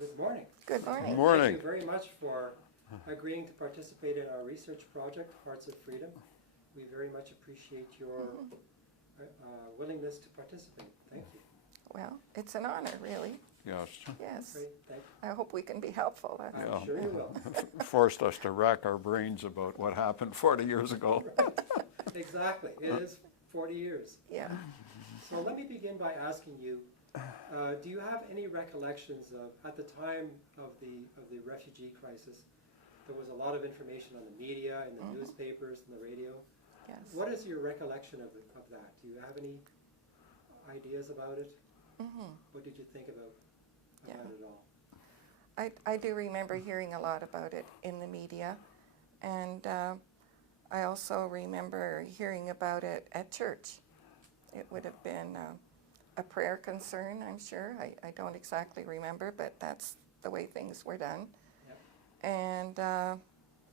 Good morning. Good morning. Good morning. Thank you very much for agreeing to participate in our research project, Hearts of Freedom. We very much appreciate your willingness to participate. Thank you. Well, it's an honor, really. Yes. Yes. Great, thank I hope we can be helpful. That's you. Yeah. I'm sure you will. Forced us to rack our brains about what happened 40 years ago. Exactly. It is 40 years. Yeah. So let me begin by asking you, do you have any recollections of, at the time of the refugee crisis, there was a lot of information on the media, in the newspapers, and the radio. Yes. What is your recollection of that? Do you have any ideas about it? What did you think about it all? I do remember hearing a lot about it in the media, and I also remember hearing about it at church. It would have been a prayer concern, I'm sure. I don't exactly remember, but that's the way things were done. Yep. And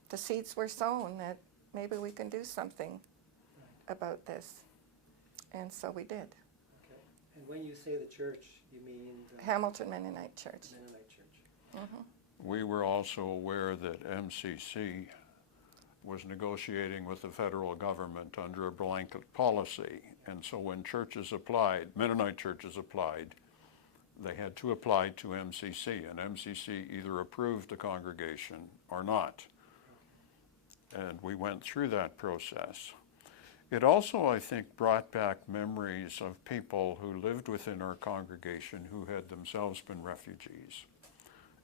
the seeds were sown that maybe we can do something about this. And so we did. Okay. And when you say the church, you mean the Hamilton Mennonite Church. Mennonite Church. We were also aware that MCC was negotiating with the federal government under a blanket policy. And so when churches applied, Mennonite churches applied, they had to apply to MCC, and MCC either approved the congregation or not. And we went through that process. It also, I think, brought back memories of people who lived within our congregation who had themselves been refugees.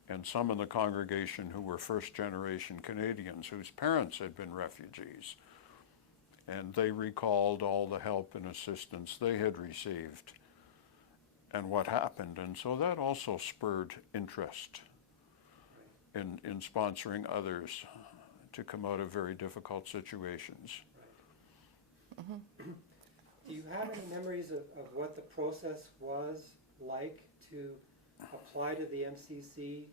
And some in the congregation who were first-generation Canadians whose parents had been refugees. And they recalled all the help and assistance they had received and what happened. And so that also spurred interest in sponsoring others to come out of very difficult situations. Do you have any memories of what the process was like to apply to the MCC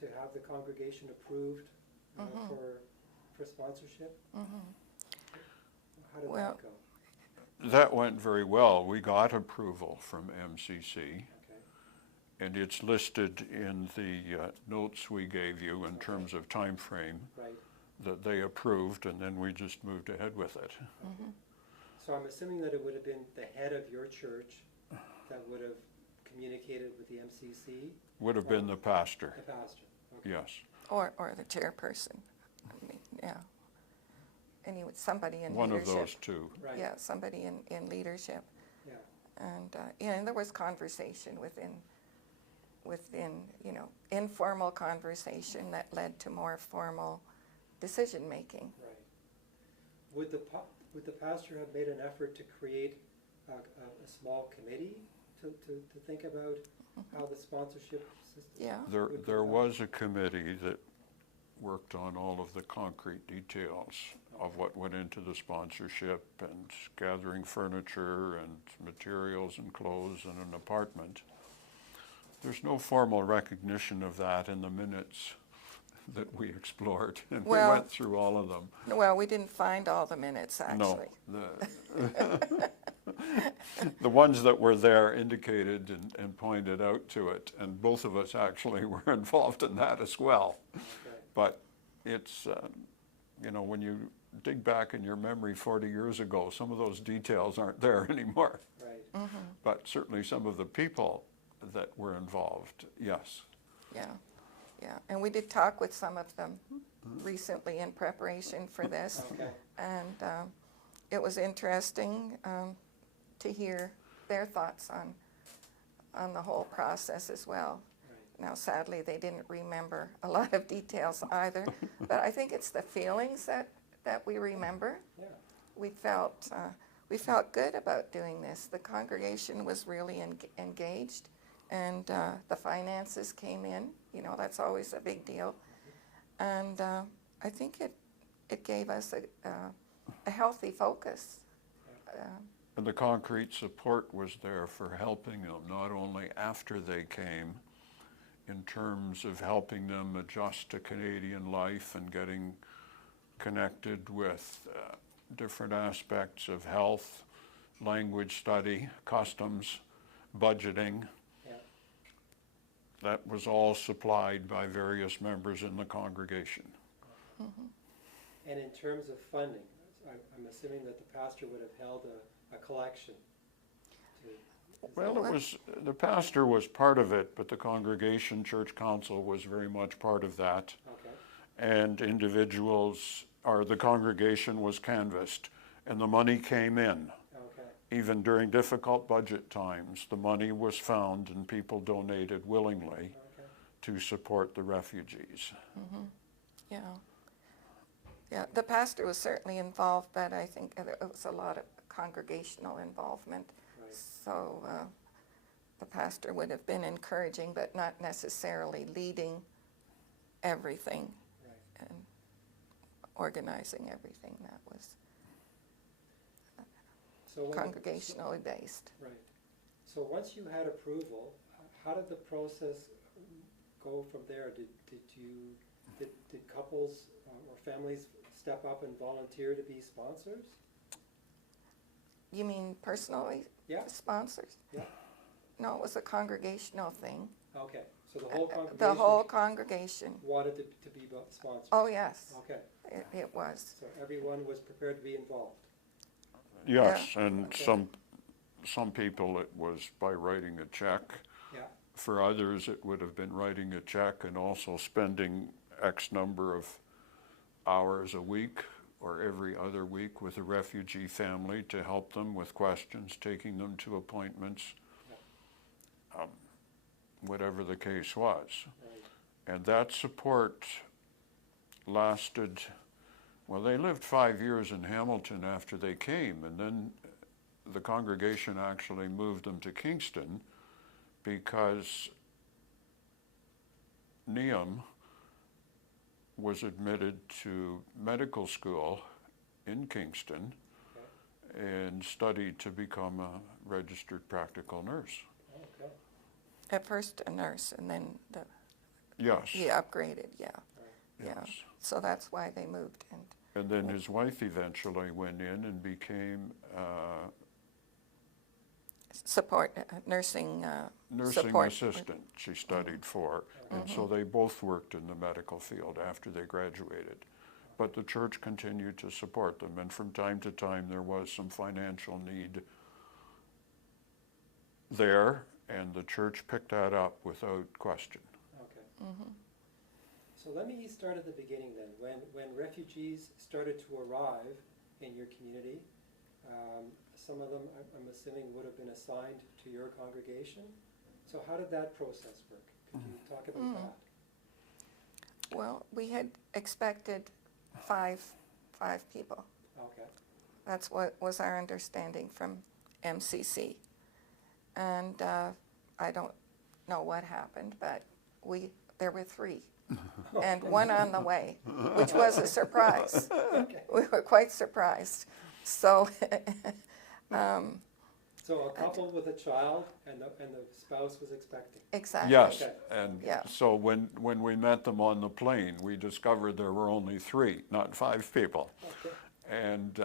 to have the congregation approved for sponsorship? How did Well, that go? That went very well. We got approval from MCC, Okay. and it's listed in the notes we gave you in terms of time frame Right. that they approved, and then we just moved ahead with it. So I'm assuming that it would have been the head of your church that would have communicated with the MCC? Would have been the pastor, The pastor. Okay. yes. Or the chairperson. I mean, yeah. Anyway, somebody in One of leadership. those two. Right. Yeah, somebody in leadership. Yeah. And there was conversation within, informal conversation that led to more formal decision-making. Right. Would the pastor have made an effort to create a small committee to think about how the sponsorship system? Yeah. There was a committee that worked on all of the concrete details of what went into the sponsorship and gathering furniture and materials and clothes and an apartment. There's no formal recognition of that in the minutes that we explored, and Well, we went through all of them. Well, we didn't find all the minutes, actually. No, the ones that were there indicated and pointed out to it, and both of us actually were involved in that as well. Okay. But it's, when you dig back in your memory 40 years ago, some of those details aren't there anymore. Right. But certainly some of the people that were involved, yes. Yeah, yeah. And we did talk with some of them recently in preparation for this. Okay. And it was interesting to hear their thoughts on the whole process as well. Right. Now, sadly, they didn't remember a lot of details either, but I think it's the feelings that we remember. Yeah. We felt good about doing this. The congregation was really engaged, and the finances came in. That's always a big deal. And I think it gave us a healthy focus. And the concrete support was there for helping them, not only after they came, in terms of helping them adjust to Canadian life and getting connected with different aspects of health, language study, customs, budgeting, Yeah. that was all supplied by various members in the congregation. And in terms of funding, I'm assuming that the pastor would have held a collection. Well, the pastor was part of it, but the congregation church council was very much part of that. Okay. And individuals, or the congregation was canvassed, and the money came in. Okay. Even during difficult budget times, the money was found and people donated willingly to support the refugees. Yeah. Yeah, the pastor was certainly involved, but I think there was a lot of congregational involvement. Right. So the pastor would have been encouraging, but not necessarily leading everything Right. and organizing everything. That was So congregationally based. Right. So once you had approval, how did the process go from there? Did couples or families step up and volunteer to be sponsors? You mean personally Yeah. sponsors? Yeah. No, it was a congregational thing. Okay. So the whole congregation The whole congregation. wanted to be sponsors. Oh, yes, Okay. it was. So everyone was prepared to be involved. Yes, and Okay. some people it was by writing a check. Yeah. For others, it would have been writing a check and also spending X number of hours a week or every other week with a refugee family to help them with questions, taking them to appointments, whatever the case was. Right. And that support lasted, well, they lived 5 years in Hamilton after they came, and then the congregation actually moved them to Kingston because Neum was admitted to medical school in Kingston and studied to become a registered practical nurse. Okay. At first a nurse, and then Yes. he upgraded, yeah. Yeah, Yes. so that's why they moved. And then his wife eventually went in and became Nursing nursing support. assistant she studied for. And so they both worked in the medical field after they graduated. But the church continued to support them, and from time to time there was some financial need there, and the church picked that up without question. Okay. So let me start at the beginning then. When refugees started to arrive in your community, some of them, I'm assuming, would have been assigned to your congregation. So how did that process work? Could you talk about that? Well, we had expected five people. Okay. That's what was our understanding from MCC. And I don't know what happened, but there were 3. And one on the way, which was a surprise. Okay. We were quite surprised. So, So a couple with a child and the spouse was expecting. exactly. Yes, Okay. and Yeah. so when we met them on the plane, we discovered there were only 3, not 5 people. Okay. And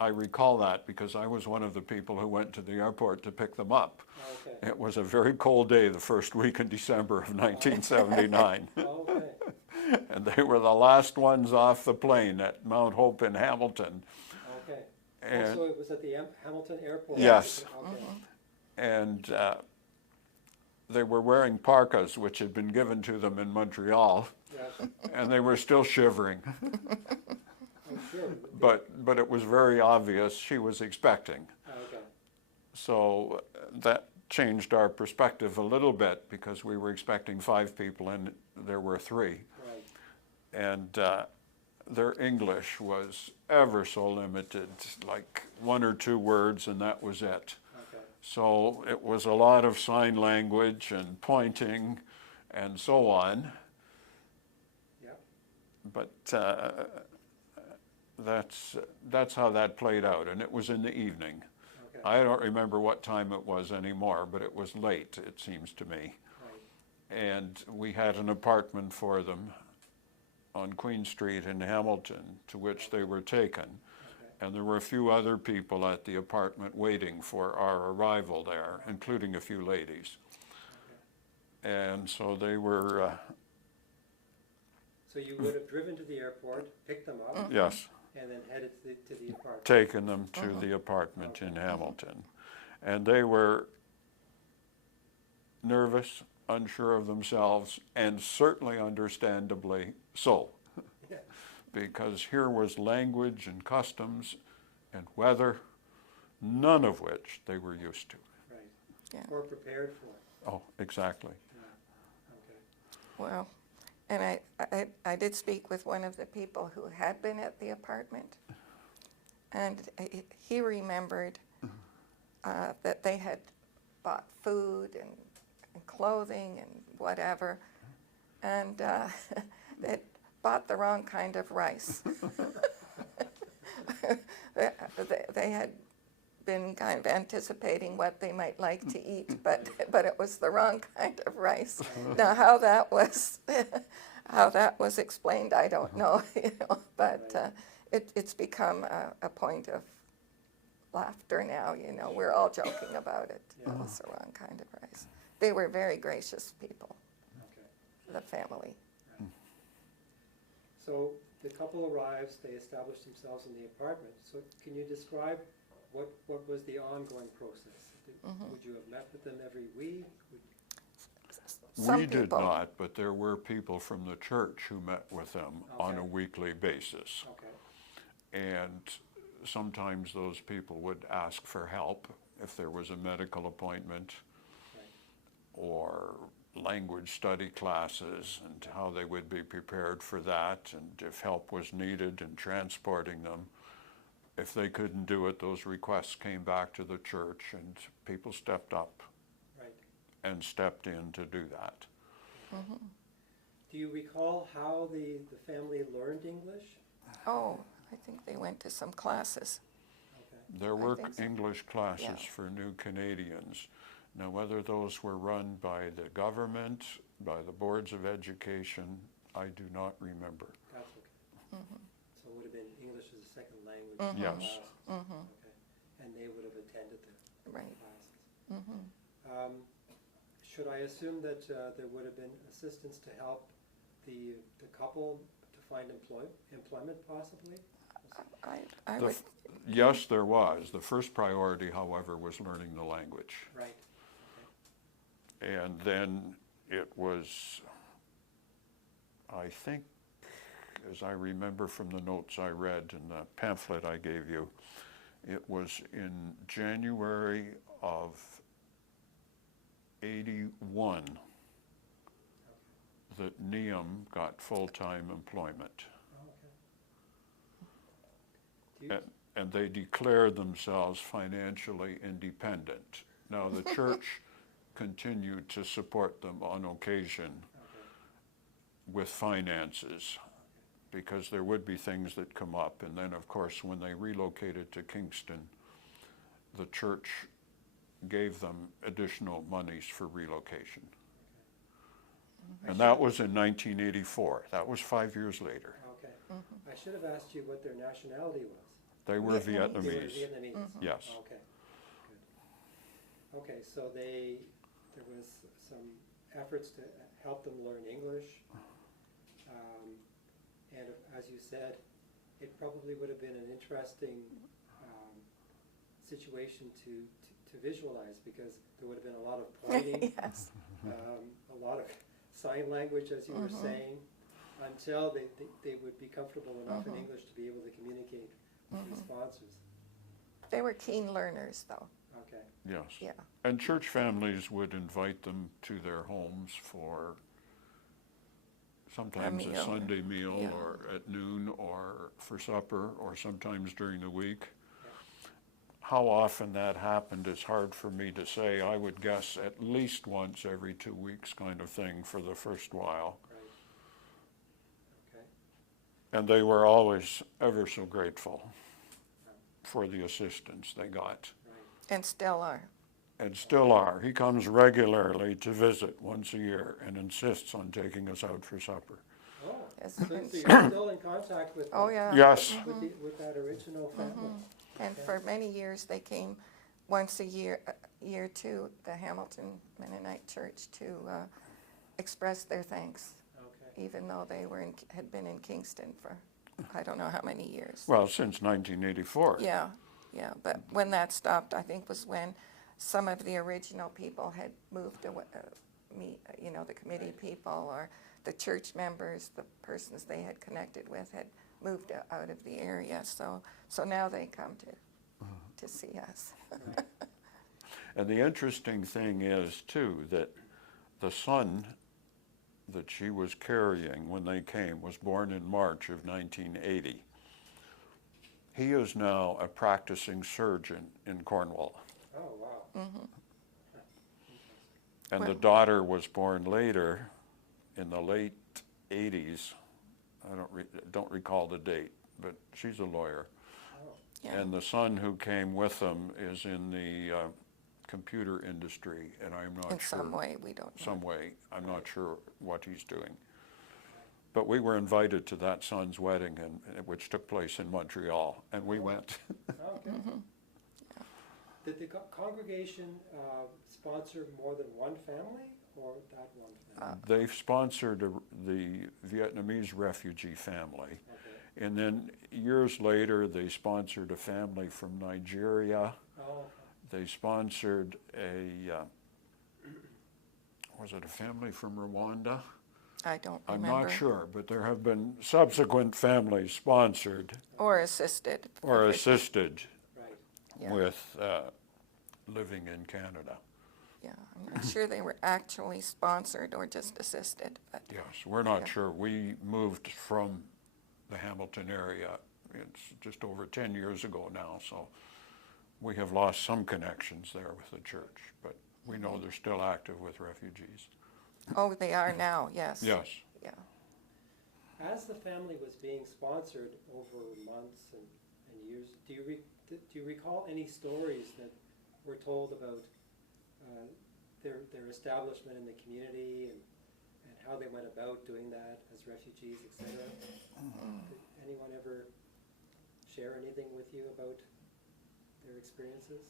I recall that because I was one of the people who went to the airport to pick them up. Okay. It was a very cold day the first week in December of 1979. Okay. And they were the last ones off the plane at Mount Hope in Hamilton. Okay. And So it was at the Hamilton Airport? Yes. Okay. and they were wearing parkas, which had been given to them in Montreal, Yes, and they were still shivering. I'm sure. But it was very obvious she was expecting. Okay. So that changed our perspective a little bit because we were expecting 5 people and there were 3. Right. And their English was ever so limited, like 1 or 2 words and that was it. Okay. So it was a lot of sign language and pointing and so on. Yeah. But that's how that played out, and it was in the evening. Okay. I don't remember what time it was anymore, but it was late, it seems to me. Right. And we had an apartment for them on Queen Street in Hamilton, to which they were taken. Okay. And there were a few other people at the apartment waiting for our arrival there, including a few ladies. And so they were, So you would have driven to the airport, picked them up, yes, and then headed to the apartment? taken them to the apartment in Hamilton. And they were nervous, unsure of themselves, and certainly understandably so. Yeah. Because here was language and customs and weather, none of which they were used to. Right. Yeah. Or prepared for. Oh, exactly. Yeah. Okay. Well, and I did speak with one of the people who had been at the apartment, and he remembered that they had bought food and clothing and whatever, and they bought the wrong kind of rice. They had been kind of anticipating what they might like to eat, but it was the wrong kind of rice. Now, how that was explained, I don't know, but it's become a point of laughter now. We're all joking about it. Yeah. It was the wrong kind of rice. They were very gracious people, Okay. the family. Right. So the couple arrives, they establish themselves in the apartment. So can you describe what was the ongoing process? Would you have met with them every week? Some We did people- not, but there were people from the church who met with them on a Okay. weekly basis. Okay. And sometimes those people would ask for help if there was a medical appointment Right. or language study classes and how they would be prepared for that, and if help was needed in transporting them. If they couldn't do it, those requests came back to the church, and people stepped up Right. and stepped in to do that. Do you recall how the family learned English? Oh, I think they went to some classes. Okay. There were think so. English classes Yeah. for new Canadians. Now, whether those were run by the government, by the boards of education, I do not remember. That's okay. So it would have been English as a second language. Yes. classes. Okay. And they would have attended the Right. classes. Should I assume that there would have been assistance to help the couple to find employment possibly? I The would, Yes, there was. The first priority, however, was learning the language. Right. And then it was, I think, as I remember from the notes I read in the pamphlet I gave you, it was in January of '81 that Neum got full-time employment. Oh, okay. Do you, And they declared themselves financially independent. Now, the church continued to support them on occasion okay. with finances, because there would be things that come up. And then, of course, when they relocated to Kingston, the church gave them additional monies for relocation. And that was in 1984. That was 5 years later. Okay. I should have asked you what their nationality was. They were Vietnamese. They were Vietnamese. Vietnamese? Yes. Okay, good. Okay, so there was some efforts to help them learn English. And as you said, it probably would have been an interesting situation to visualize, because there would have been a lot of pointing, yes. a lot of sign language, as you were saying, until they would be comfortable enough in English to be able to communicate with responses. They were keen learners, though. Okay. Yes. Yeah. And church families would invite them to their homes for sometimes a meal. Sunday meal, Yeah. or at noon, or for supper, or sometimes during the week. How often that happened is hard for me to say. I would guess at least once every 2 weeks kind of thing for the first while. Right. Okay. And they were always ever so grateful for the assistance they got, Right. And still are. and still are. He comes regularly to visit once a year and insists on taking us out for supper. Oh, Yes, so and- you're still in contact with Oh, yeah. Yes, with that original family? And for many years, they came once a year to the Hamilton Mennonite Church to expressed their thanks, Okay. even though they had been in Kingston for I don't know how many years. Well, since 1984. Yeah, yeah, but when that stopped, I think was when some of the original people had moved away, the committee people or the church members, the persons they had connected with had moved out of the area, so now they come to see us. And the interesting thing is, too, that the son that she was carrying when they came was born in March of 1980. He is now a practicing surgeon in Cornwall. Oh, wow. Mm-hmm. And the Well- daughter was born later in the late 80s. I don't recall the date, but she's a lawyer. Oh, Yeah. And the son who came with them is in the computer industry, and I'm not In sure. some way, we don't know. Some way. I'm not sure what he's doing. But we were invited to that son's wedding, which took place in Montreal, and we went. okay. Mm-hmm. Did the congregation sponsor more than one family, or that one family? They sponsored the Vietnamese refugee family. Okay. And then years later, they sponsored a family from Nigeria. Oh, okay. They sponsored was it a family from Rwanda? I don't I'm remember. not sure, but there have been subsequent families sponsored Or assisted. or assisted Right. Yeah. with living in Canada. Yeah, I'm not sure they were actually sponsored or just assisted, but Yes, we're not Yeah. sure. We moved from the Hamilton area. It's just over 10 years ago now, so we have lost some connections there with the church, but we know they're still active with refugees. oh, they are now, yes. Yes. Yeah. As the family was being sponsored over months and years, do you recall any stories that were told about their establishment in the community and how they went about doing that as refugees, etc.? Did anyone ever share anything with you about their experiences?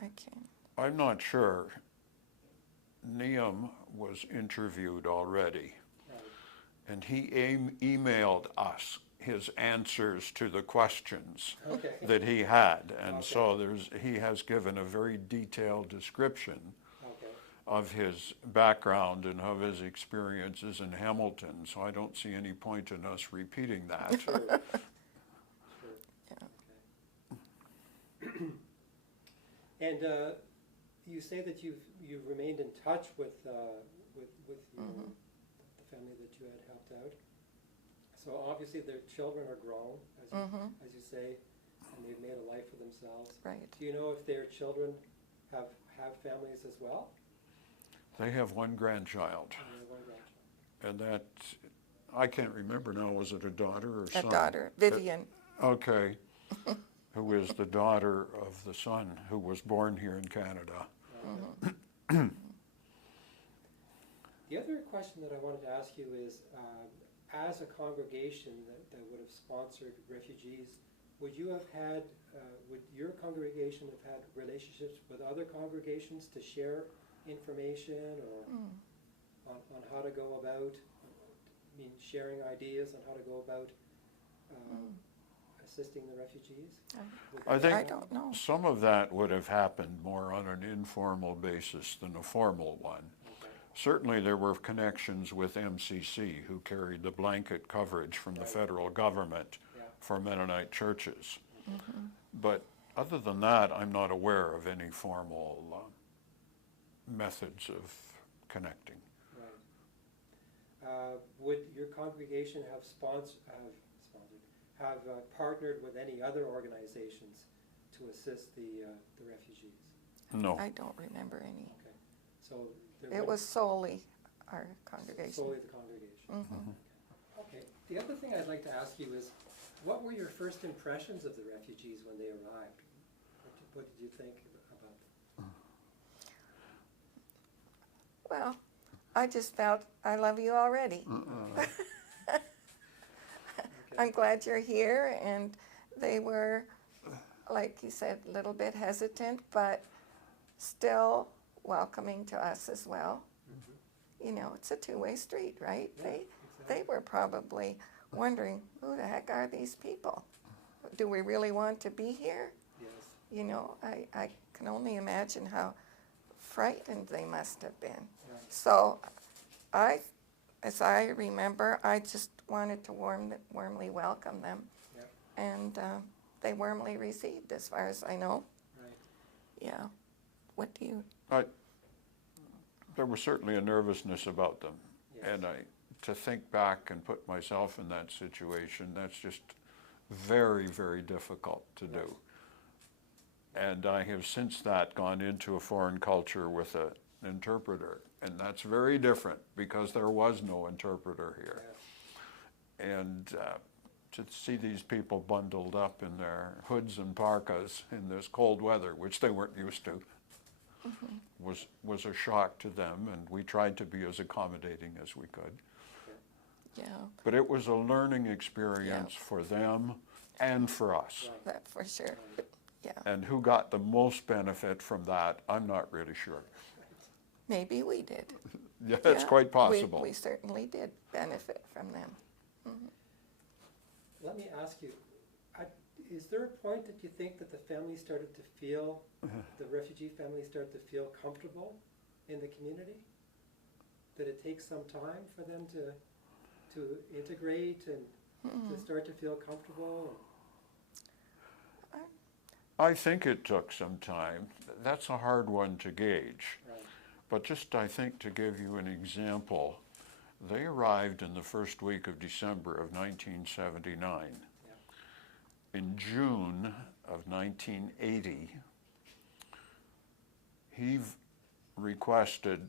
I can't. I'm not sure. Neum was interviewed already, Right. and he emailed us his answers to the questions Okay. that he had. And Okay. so he has given a very detailed description Okay. of his background and of his experiences in Hamilton, so I don't see any point in us repeating that. Sure. Sure. Yeah. Okay. And you say that you've remained in touch with your, Mhm. the family that you had helped out. So obviously their children are grown, as you say, and they've made a life for themselves. Right. Do you know if their children have families as well? They have one grandchild, Or they have one grandchild? and that, I can't remember now, was it a daughter or A son? daughter, Vivian. Okay, who is the daughter of the son who was born here in Canada. Okay. The other question that I wanted to ask you is, as a congregation that would have sponsored refugees, would your congregation have had relationships with other congregations to share information or on how to go about, sharing ideas on how to go about assisting the refugees? Would I that think- I happen? don't know. Some of that would have happened more on an informal basis than a formal one. Okay. Certainly, there were connections with MCC, who carried the blanket coverage from the Right. federal government Yeah. for Mennonite churches. But other than that, I'm not aware of any formal methods of connecting. Right. Would your congregation have partnered with any other organizations to assist the refugees? No. I don't remember any. Okay. So there It would- was solely our congregation. solely the congregation. Mhm. Okay. The other thing I'd like to ask you is, what were your first impressions of the refugees when they arrived? What did you think about them? Well, I just felt I love you already. I'm glad you're here, and they were, like you said, a little bit hesitant, but still welcoming to us as well. You know, it's a two-way street, right? Yeah, They exactly. were probably wondering, who the heck are these people? Do we really want to be here? Yes. You know, I can only imagine how frightened they must have been. Yeah. So as I remember, I just wanted to warmly welcome them. Yep. And they warmly received, as far as I know. Right. Yeah. What do you? There was certainly a nervousness about them. Yes. And to think back and put myself in that situation, that's just very, very difficult to Yes. do. And I have since that gone into a foreign culture with an interpreter, and that's very different because there was no interpreter here. Yes. And to see these people bundled up in their hoods and parkas in this cold weather, which they weren't used to, was a shock to them, and we tried to be as accommodating as we could. Yeah, But it was a learning experience for them and for us. Right. that for sure. Yeah, And who got the most benefit from that, I'm not really sure. maybe we did. Yeah, it's Yeah, quite possible. We certainly did benefit from them. Let me ask you, is there a point that you think that the family started to feel, the refugee family started to feel comfortable in the community? That it takes some time for them to integrate and to start to feel comfortable? I think it took some time. That's a hard one to gauge. Right. But just, I think, to give you an example, they arrived in the first week of December of 1979. In June of 1980, he requested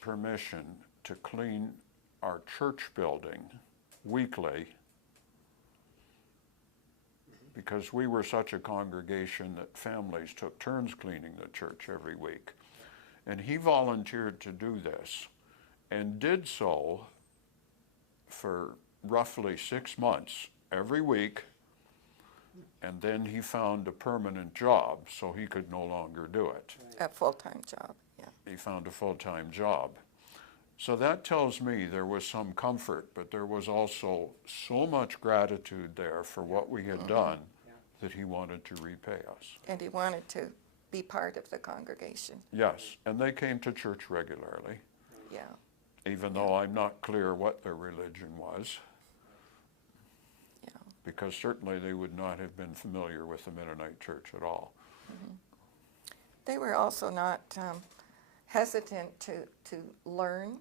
permission to clean our church building weekly because we were such a congregation that families took turns cleaning the church every week. And he volunteered to do this and did so for roughly 6 months every week. And then he found a permanent job, so he could no longer do it. A full-time job, yeah. He found a full-time job. So that tells me there was some comfort, but there was also so much gratitude there for what we had done Yeah. that he wanted to repay us. And he wanted to be part of the congregation, Yes, and they came to church regularly, yeah. even though I'm not clear what their religion was, Yeah. because certainly they would not have been familiar with the Mennonite church at all. They were also not hesitant to learn,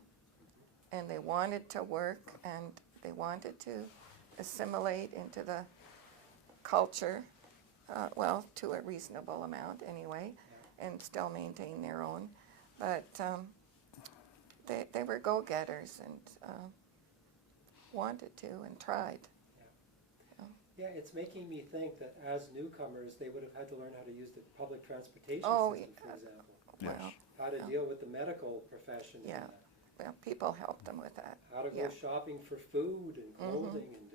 and they wanted to work, and they wanted to assimilate into the culture, well, to a reasonable amount anyway, and still maintain their own. But they were go-getters and wanted to and tried. Yeah, it's making me think that as newcomers, they would have had to learn how to use the public transportation Oh, system, for yeah. example. Yes. Well, How to Yeah. deal with the medical profession. Yeah. And well, people helped them with that. how to go Yeah. shopping for food and clothing and,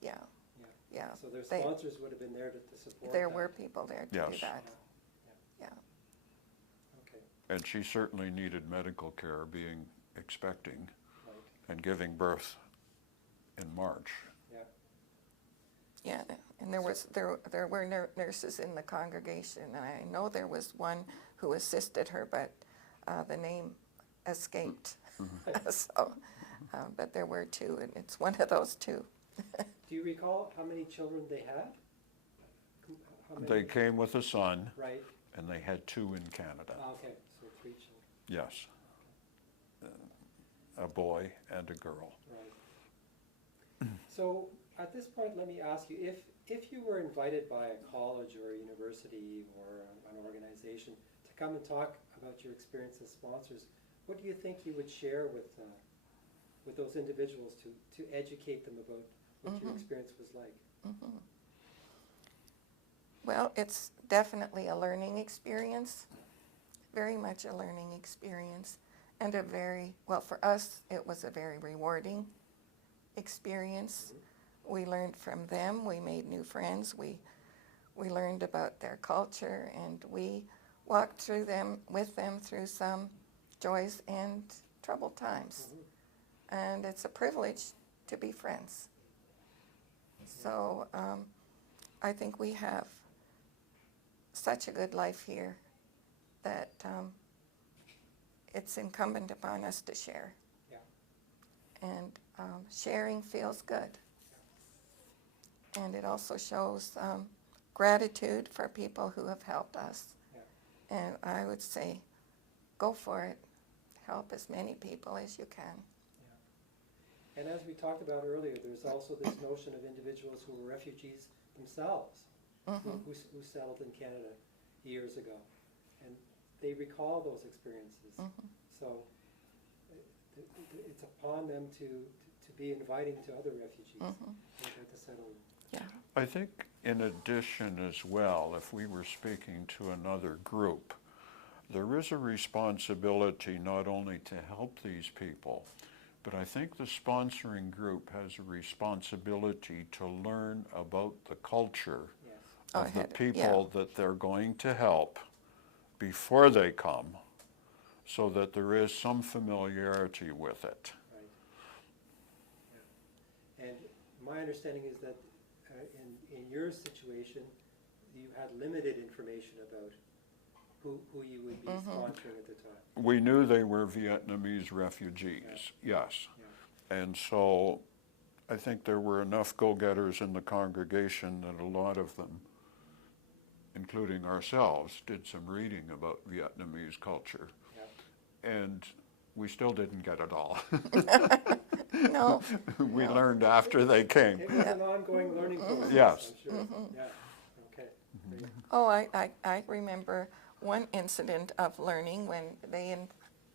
Yeah, yeah. yeah. So their They- sponsors would have been there to support There that. were people there to do Yes. that. Yeah. Yeah. Okay, And she certainly needed medical care, being expecting right, and giving birth in March. yeah. Yeah, and there were nurses in the congregation, and I know there was one who assisted her, but the name escaped. So, but there were two, and it's one of those two. Do you recall how many children they had? How many? They came with a son, Right, and they had 2 in Canada. okay, so 3 children, Yes. A boy and a girl. right. So at this point, let me ask you, if you were invited by a college or a university or an organization to come and talk about your experience as sponsors, what do you think you would share with those individuals to educate them about what your experience was like? Well, it's definitely a learning experience, very much a learning experience, and a very, well, for us, it was a very rewarding experience. We learned from them, we made new friends, we learned about their culture, and we walked through them with them through some joys and troubled times. And it's a privilege to be friends. So I think we have such a good life here that it's incumbent upon us to share. Yeah. And sharing feels good. And it also shows gratitude for people who have helped us. Yeah. And I would say, go for it. Help as many people as you can. And as we talked about earlier, there's also this notion of individuals who were refugees themselves, who settled in Canada years ago. And they recall those experiences. So it's upon them to be inviting to other refugees to settle. Yeah. I think in addition as well, if we were speaking to another group, there is a responsibility not only to help these people, but I think the sponsoring group has a responsibility to learn about the culture of the people that they're going to help before they come, so that there is some familiarity with it. Right. Yeah. And my understanding is that in your situation, you had limited information about who you would be sponsoring at the time. We knew they were Vietnamese refugees, yes. Yeah. And so I think there were enough go-getters in the congregation that a lot of them, including ourselves, did some reading about Vietnamese culture. Yeah. And we still didn't get it all. No. We learned after they came. It was an ongoing learning process, Yes. I'm sure. Yeah. Okay. Great. Oh, I remember one incident of learning when they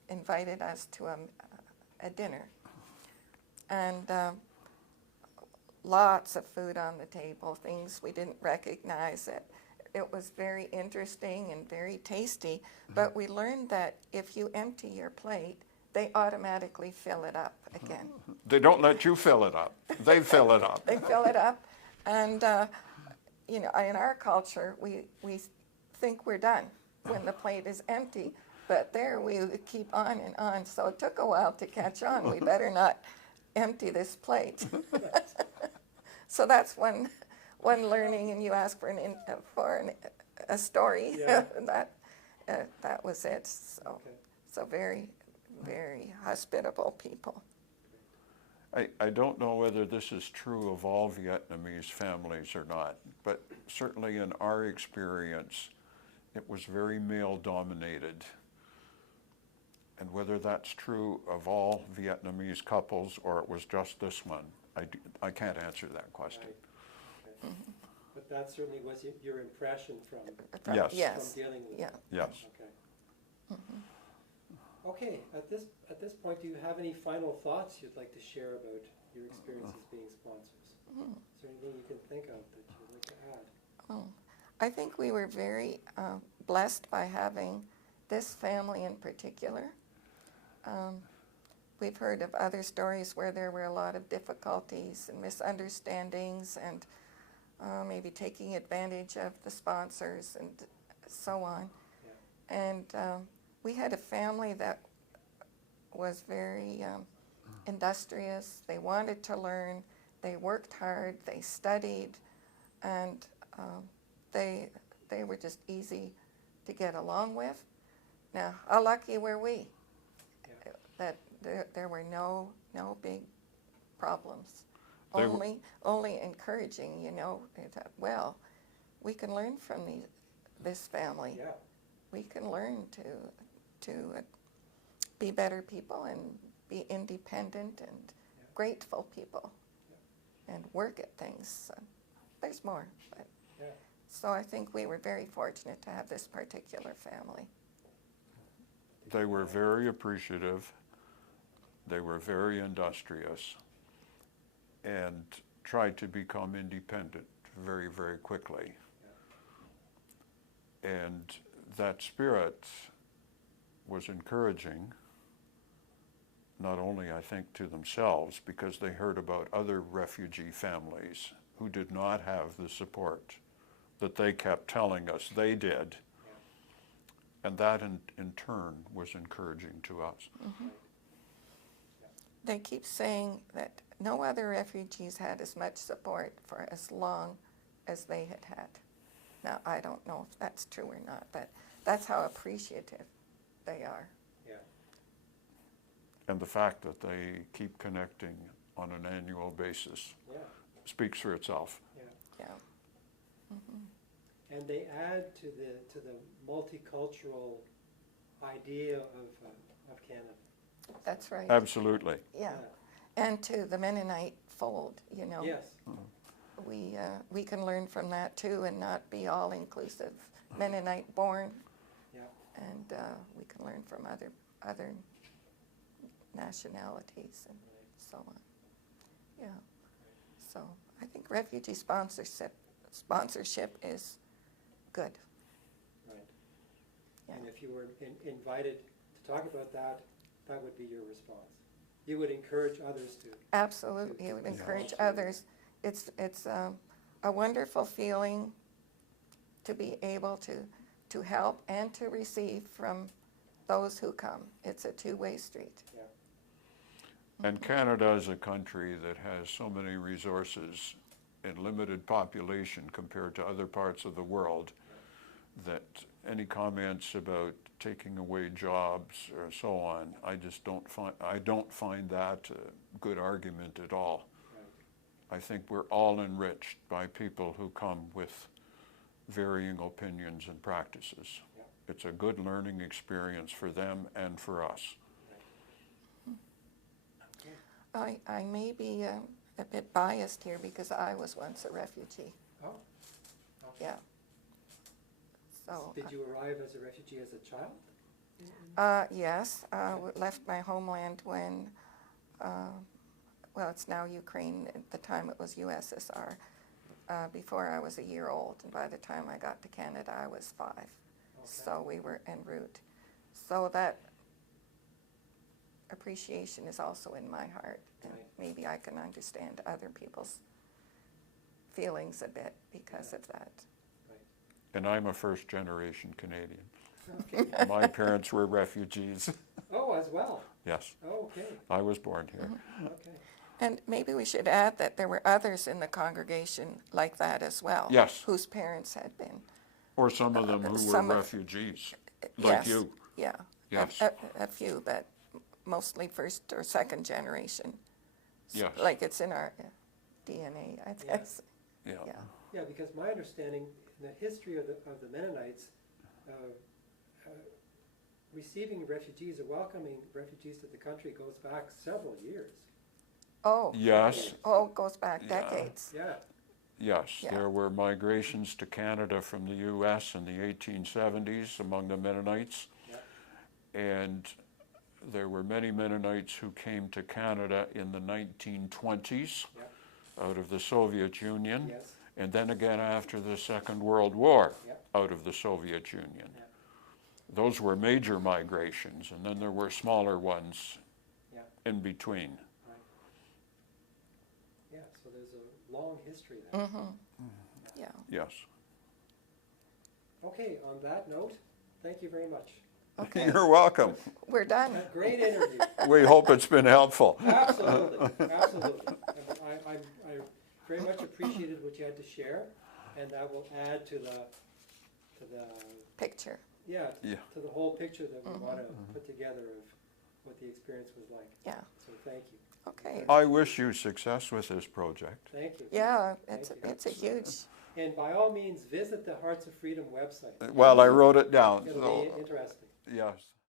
invited us to a dinner. And lots of food on the table, things we didn't recognize. It was very interesting and very tasty, but we learned that if you empty your plate, they automatically fill it up again. They don't let you fill it up. They fill it up. They fill it up, and you know, in our culture, we think we're done when the plate is empty, but there we would keep on and on. So it took a while to catch on. We better not empty this plate. So that's one learning, and you ask for a story. Yeah. That was it. So Okay. so very, very hospitable people. I don't know whether this is true of all Vietnamese families or not, but certainly in our experience, it was very male-dominated. And whether that's true of all Vietnamese couples or it was just this one, I can't answer that question. Right. Okay. But that certainly was your impression from Yes. Yes. dealing with Yeah. it. Yes. Okay. Okay, at this point, do you have any final thoughts you'd like to share about your experiences being sponsors? Is there anything you can think of that you'd like to add? Oh, I think we were very blessed by having this family in particular. We've heard of other stories where there were a lot of difficulties and misunderstandings and maybe taking advantage of the sponsors and so on. Yeah. And we had a family that was very industrious. They wanted to learn. They worked hard. They studied. And they were just easy to get along with. Now, how lucky were we that there were no big problems. Only encouraging, you know, that, well, we can learn from this family. Yeah. We can learn to be better people and be independent and grateful people and work at things. So there's more. But Yeah. so I think we were very fortunate to have this particular family. They were very appreciative. They were very industrious and tried to become independent very, very quickly. And that spirit was encouraging, not only, I think, to themselves, because they heard about other refugee families who did not have the support that they kept telling us they did. And that in turn was encouraging to us. They keep saying that no other refugees had as much support for as long as they had had. Now, I don't know if that's true or not, but that's how appreciative they are. Yeah. And the fact that they keep connecting on an annual basis Yeah. speaks for itself. Yeah. And they add to the multicultural idea of Canada. That's right. Absolutely. Yeah. And to the Mennonite fold, you know. Yes. We can learn from that too and not be all inclusive. Mennonite born. Yeah. And we can learn from other nationalities and so on. Yeah. So I think refugee sponsorship is good. Right. Yeah. And if you were invited to talk about that, that would be your response. You would encourage others to. Absolutely, it would encourage others. It's a wonderful feeling to be able to help and to receive from those who come. It's a two-way street. Yeah. And Canada is a country that has so many resources and limited population compared to other parts of the world that any comments about taking away jobs or so on, I don't find that a good argument at all. Right. I think we're all enriched by people who come with varying opinions and practices. Yeah. It's a good learning experience for them and for us. Okay. I may be a bit biased here because I was once a refugee. Oh. Okay. Yeah. So. Did you arrive as a refugee as a child? Yes, left my homeland when, well, it's now Ukraine. At the time it was USSR. Before I was a year old, and by the time I got to Canada, I was 5. Okay. So we were en route. So that appreciation is also in my heart, and Right. maybe I can understand other people's feelings a bit because of that. Right. And I'm a first-generation Canadian. Okay. My parents were refugees. Oh, as well. Yes, Oh, okay. I was born here. Okay. And maybe we should add that there were others in the congregation like that as well. Yes. Whose parents had been. Or some of them who were Some of- refugees, like Yes, you. Yeah. Yes. A few, but mostly first or second generation. Yes. Like it's in our DNA, I guess. Yeah. Yeah. Yeah, because my understanding in the history of the Mennonites, receiving refugees or welcoming refugees to the country goes back several years. Oh. Yes, Oh, it goes back Yeah. decades. Yeah. yes. Yeah. There were migrations to Canada from the U.S. in the 1870s among the Mennonites. Yeah. And there were many Mennonites who came to Canada in the 1920s Yeah. out of the Soviet Union. Yes. And then again after the Second World War Yeah. out of the Soviet Union. Yeah. Those were major migrations, and then there were smaller ones Yeah. in between. Right. Yeah. So there's a long history there. Mm-hmm. Yeah. Yes. Okay. On that note, thank you very much. Okay. You're welcome. We're done. A great interview. We hope it's been helpful. Absolutely. Absolutely. I very much appreciated what you had to share, and that will add to the Picture. yeah, Yeah. to the whole picture that we Mhm. want to put together of what the experience was like. Yeah. So thank you. Okay. I wish you success with this project. Thank you. Yeah, Thank you. it's a huge. And by all means, visit the Hearts of Freedom website. Well, I wrote it down. It'll So, be interesting. yes.